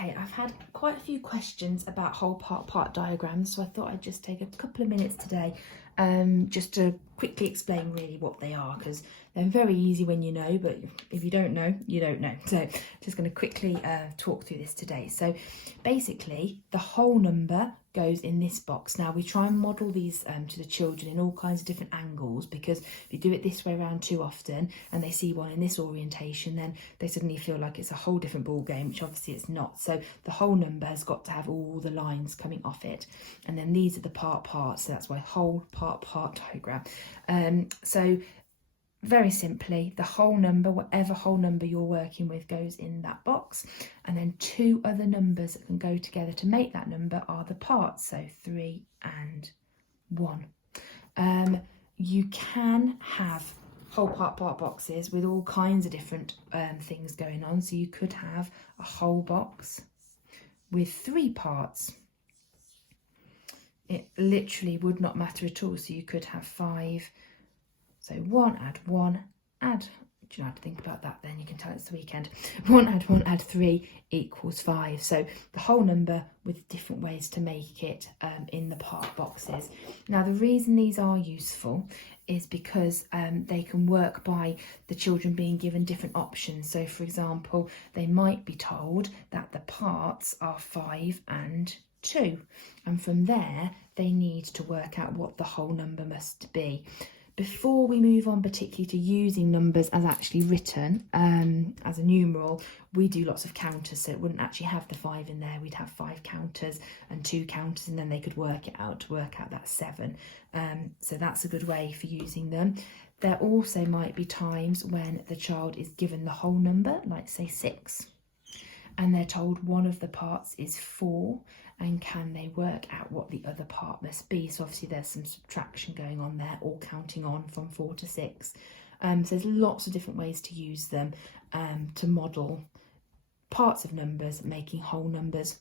Okay, I've had quite a few questions about whole part diagrams, so I thought I'd just take a couple of minutes today just to quickly explain really what they are, because they're very easy when you know, but if you don't know, you don't know. So just going to quickly talk through this today. So basically the whole number goes in this box. Now we try and model these to the children in all kinds of different angles, because if you do it this way around too often and they see one in this orientation, then they suddenly feel like it's a whole different ball game, which obviously it's not. So the whole number has got to have all the lines coming off it, and then these are the parts, so that's why whole part diagram. So very simply, the whole number, whatever whole number you're working with, goes in that box, and then two other numbers that can go together to make that number are the parts, so 3 and 1. You can have whole part boxes with all kinds of different things going on. So you could have a whole box with 3 parts. It literally would not matter at all. So you could have 5. So 1 add 1 add, do you have to think about that then? You can tell it's the weekend. 1 add 3 equals 5. So the whole number with different ways to make it in the part boxes. Now the reason these are useful is because they can work by the children being given different options. So for example, they might be told that the parts are 5 and 2, and from there they need to work out what the whole number must be. Before we move on particularly to using numbers as actually written as a numeral, we do lots of counters, so it wouldn't actually have the 5 in there. We'd have 5 counters and 2 counters, and then they could work it out to work out that 7. So that's a good way for using them. There also might be times when the child is given the whole number, like say 6, and they're told one of the parts is 4, and can they work out what the other part must be? So obviously there's some subtraction going on there, or counting on from 4 to 6. So there's lots of different ways to use them to model parts of numbers, making whole numbers.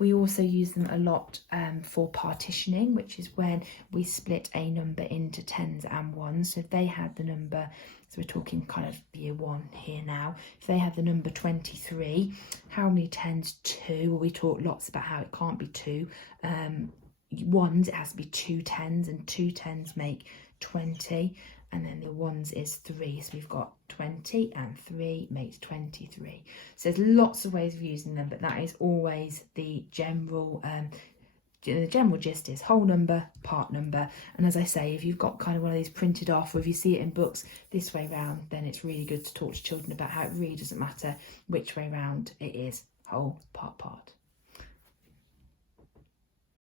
We also use them a lot for partitioning, which is when we split a number into 10s and 1s. So if they had the number, so we're talking kind of year 1 here now, if they had the number 23, how many 10s? 2. Well, we talk lots about how it can't be 2. 1s, it has to be 2 10s, and 2 10s make 20. And then the 1s is 3, so we've got 20 and 3 makes 23. So there's lots of ways of using them, but that is always the general gist is whole number, part number. And as I say, if you've got kind of one of these printed off, or if you see it in books this way round, then it's really good to talk to children about how it really doesn't matter which way round it is, whole, part.